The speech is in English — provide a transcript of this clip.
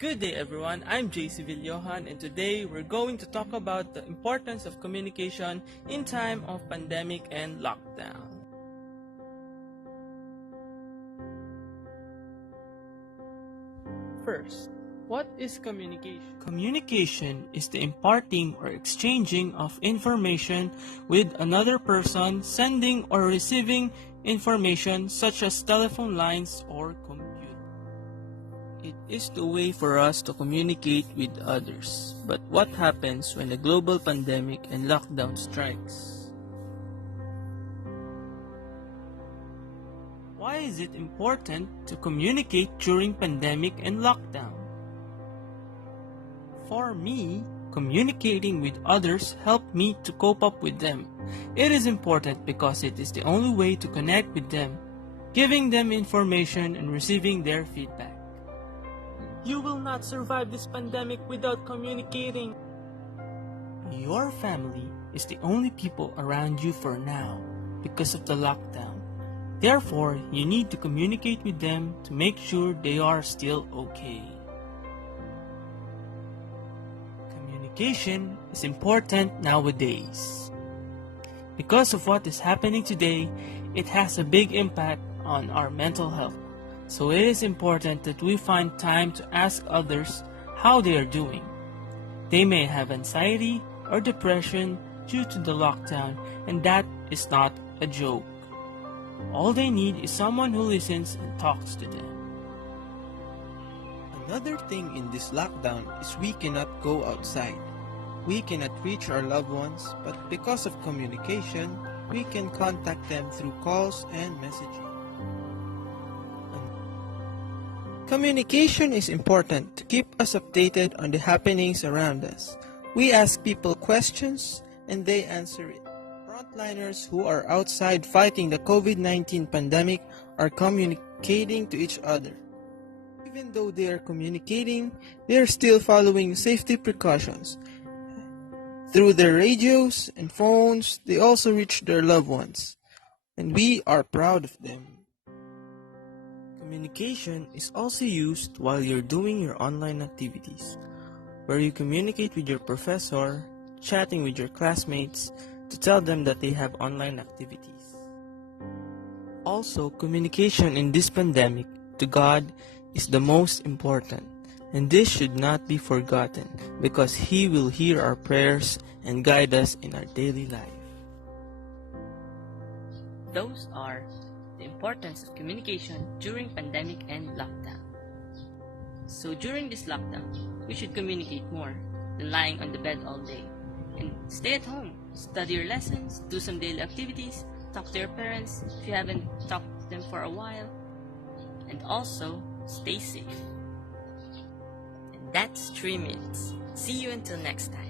Good day everyone, I'm JC Villohan and today we're going to talk about the importance of communication in time of pandemic and lockdown. First, what is communication? Communication is the imparting or exchanging of information with another person, sending or receiving information such as telephone lines or computer. It is the way for us to communicate with others. But what happens when a global pandemic and lockdown strikes? Why is it important to communicate during pandemic and lockdown? For me, communicating with others helped me to cope up with them. It is important because it is the only way to connect with them, giving them information and receiving their feedback. You will not survive this pandemic without communicating. Your family is the only people around you for now because of the lockdown. Therefore, you need to communicate with them to make sure they are still okay. Communication is important nowadays. Because of what is happening today, it has a big impact on our mental health. So it is important that we find time to ask others how they are doing. They may have anxiety or depression due to the lockdown, and that is not a joke. All they need is someone who listens and talks to them. Another thing in this lockdown is we cannot go outside. We cannot reach our loved ones, but because of communication, we can contact them through calls and messaging. Communication is important to keep us updated on the happenings around us. We ask people questions and they answer it. Frontliners who are outside fighting the COVID-19 pandemic are communicating to each other. Even though they are communicating, they are still following safety precautions. Through their radios and phones, they also reach their loved ones, and we are proud of them. Communication is also used while you're doing your online activities, where you communicate with your professor, chatting with your classmates to tell them that they have online activities. Also, communication in this pandemic to God is the most important, and this should not be forgotten because He will hear our prayers and guide us in our daily life. Those are the importance of communication during pandemic and lockdown. So during this lockdown, we should communicate more than lying on the bed all day. And stay at home, study your lessons, do some daily activities, talk to your parents if you haven't talked to them for a while, and also stay safe. And that's 3 minutes. See you until next time.